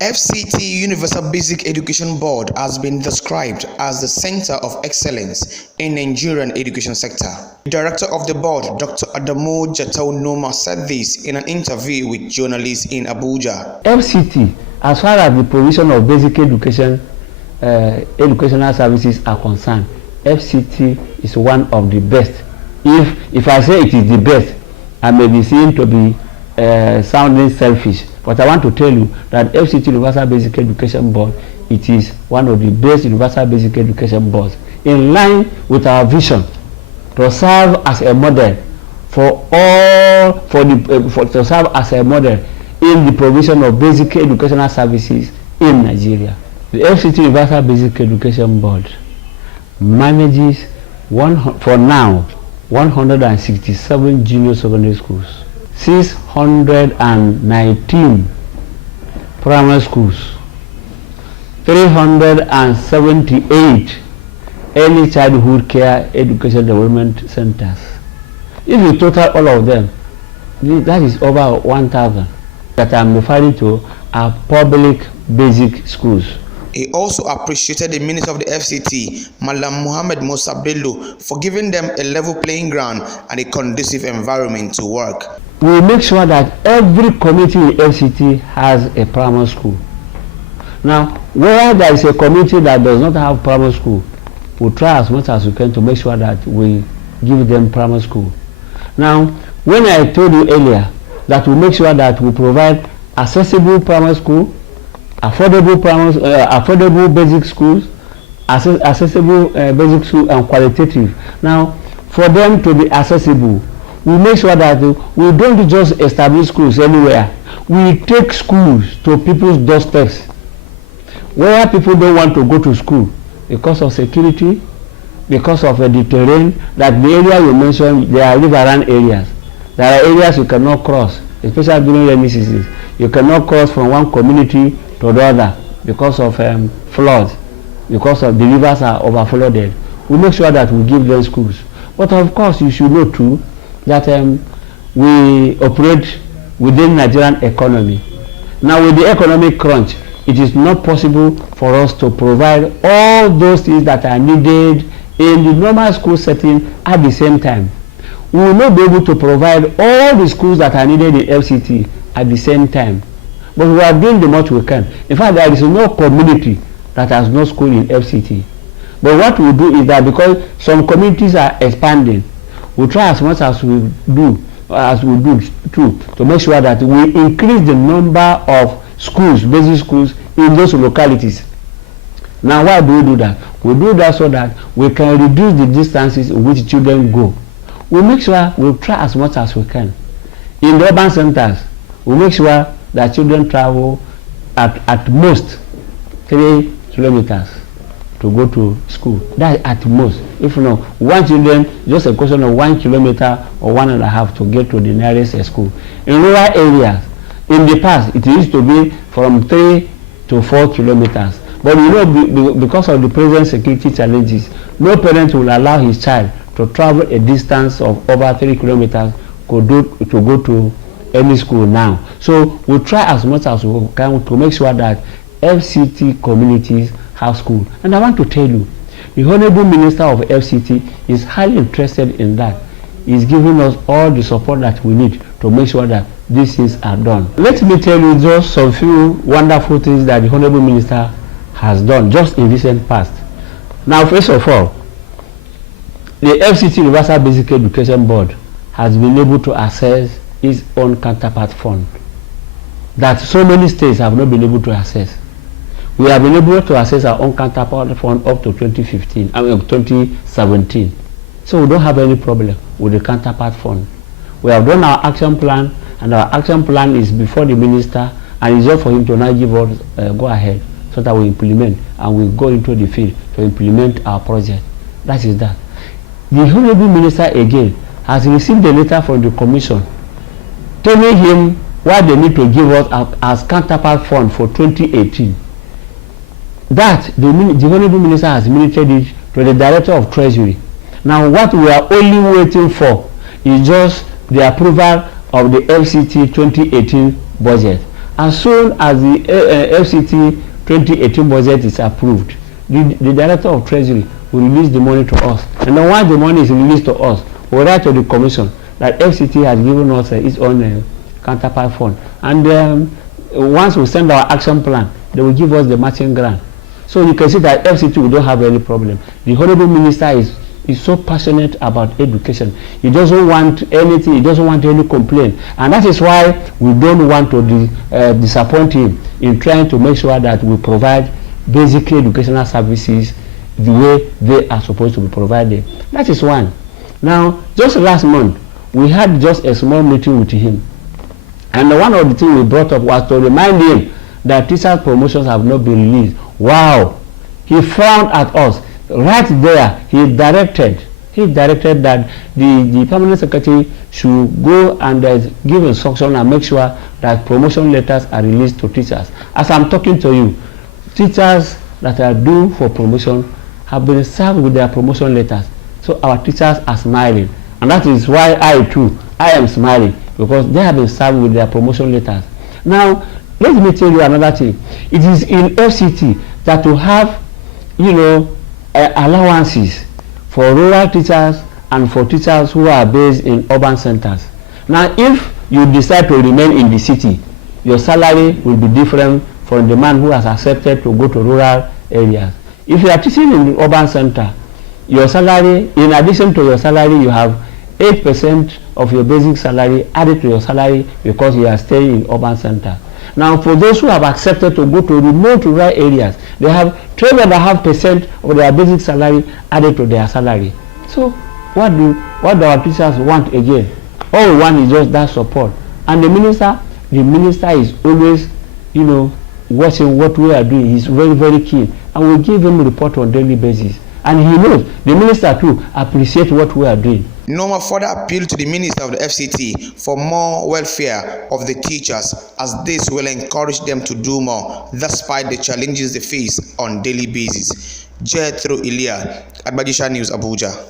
FCT Universal Basic Education Board has been described as the center of excellence in Nigerian education sector. The director of the board, Dr. Adamu Jatau Noma, said this in an interview with journalists in Abuja. FCT, as far as the provision of basic education, educational services are concerned, FCT is one of the best. If I say it is the best, I may be seen to be sounding selfish, but I want to tell you that FCT Universal Basic Education Board, it is one of the best universal basic education boards, in line with our vision to serve as a model for all, to serve as a model in the provision of basic educational services in Nigeria. The FCT Universal Basic Education Board manages for now 167 junior secondary schools, 619 primary schools, 378 early childhood care education development centers. If you total all of them, that is over 1,000 that I'm referring to are public basic schools. He also appreciated the Minister of the FCT, Malam Muhammad Musa Bello, for giving them a level playing ground and a conducive environment to work. We make sure that every community in FCT has a primary school. Now, where there is a community that does not have primary school, we try as much as we can to make sure that we give them primary school. Now, when I told you earlier that we make sure that we provide accessible primary school, affordable basic schools, accessible basic school, and qualitative. Now, for them to be accessible, we make sure that we don't just establish schools anywhere. We take schools to people's doorsteps where people don't want to go to school because of security, because of the terrain, that the area you mentioned, there are riverine areas. There are areas you cannot cross, especially during rainy seasons. You cannot cross from one community to the other because of floods, because of the rivers are overflooded. We make sure that we give them schools. But of course, you should know too that we operate within Nigerian economy. Now, with the economic crunch, it is not possible for us to provide all those things that are needed in the normal school setting at the same time. We will not be able to provide all the schools that are needed in FCT at the same time. But we are doing the much we can. In fact, there is no community that has no school in FCT. But what we do is that because some communities are expanding, we try as much as we do too, to make sure that we increase the number of schools, basic schools, in those localities. Now, why do we do that? We do that so that we can reduce the distances in which children go. We make sure we try as much as we can. In the urban centers, we make sure that children travel at most 3 kilometers to go to school. That at most. If not, one children, just a question of 1 kilometer or 1.5 to get to the nearest school. In rural areas, in the past, it used to be from 3 to 4 kilometers. But you know, because of the present security challenges, no parent will allow his child to travel a distance of over 3 kilometers to go to any school now. So we try as much as we can to make sure that FCT communities have school. And I want to tell you, the Honorable Minister of FCT is highly interested in that. He's giving us all the support that we need to make sure that these things are done. Let me tell you just some few wonderful things that the Honorable Minister has done just in recent past. Now, first of all, the FCT Universal Basic Education Board has been able to access its own counterpart fund that so many states have not been able to access. We have been able to access our own counterpart fund up to 2017. So we don't have any problem with the counterpart fund. We have done our action plan, and our action plan is before the minister, and it's just for him to now give us go ahead so that we implement and we go into the field to implement our project. That is that. The Honorable Minister again has received a letter from the Commission telling him what they need to give us as counterpart fund for 2018. That the Honorable Minister has communicated it to the Director of Treasury. Now, what we are only waiting for is just the approval of the FCT 2018 budget. As soon as the FCT 2018 budget is approved, the Director of Treasury will release the money to us. And then once the money is released to us, we'll write to the Commission that FCT has given us its own counterpart fund. And once we send our action plan, they will give us the matching grant. So you can see that FCT, we don't have any problem. The Honorable Minister is so passionate about education. He doesn't want anything, he doesn't want any complaint. And that is why we don't want to disappoint him in trying to make sure that we provide basic educational services the way they are supposed to be provided. That is one. Now, just last month, we had just a small meeting with him. And one of the things we brought up was to remind him that teachers' promotions have not been released. Wow! He frowned at us. Right there, he directed that the permanent secretary should go and give instruction and make sure that promotion letters are released to teachers. As I'm talking to you, teachers that are due for promotion have been served with their promotion letters. So our teachers are smiling. And that is why I am smiling, because they have been served with their promotion letters. Now, let me tell you another thing. It is in FCT that to have, allowances for rural teachers and for teachers who are based in urban centers. Now, if you decide to remain in the city, your salary will be different from the man who has accepted to go to rural areas. If you are teaching in the urban center, your salary, in addition to your salary, you have 8% of your basic salary added to your salary because you are staying in urban center. Now, for those who have accepted to go to remote rural areas, they have 12.5% of their basic salary added to their salary. So, what do our teachers want again? All we want is just that support. And the minister is always, watching what we are doing. He's very, very keen, and we give him a report on a daily basis. And he knows the minister too appreciates what we are doing. Noma further appealed to the Minister of the FCT for more welfare of the teachers, as this will encourage them to do more despite the challenges they face on daily basis. Jethro Ilia, Agbajisha News, Abuja.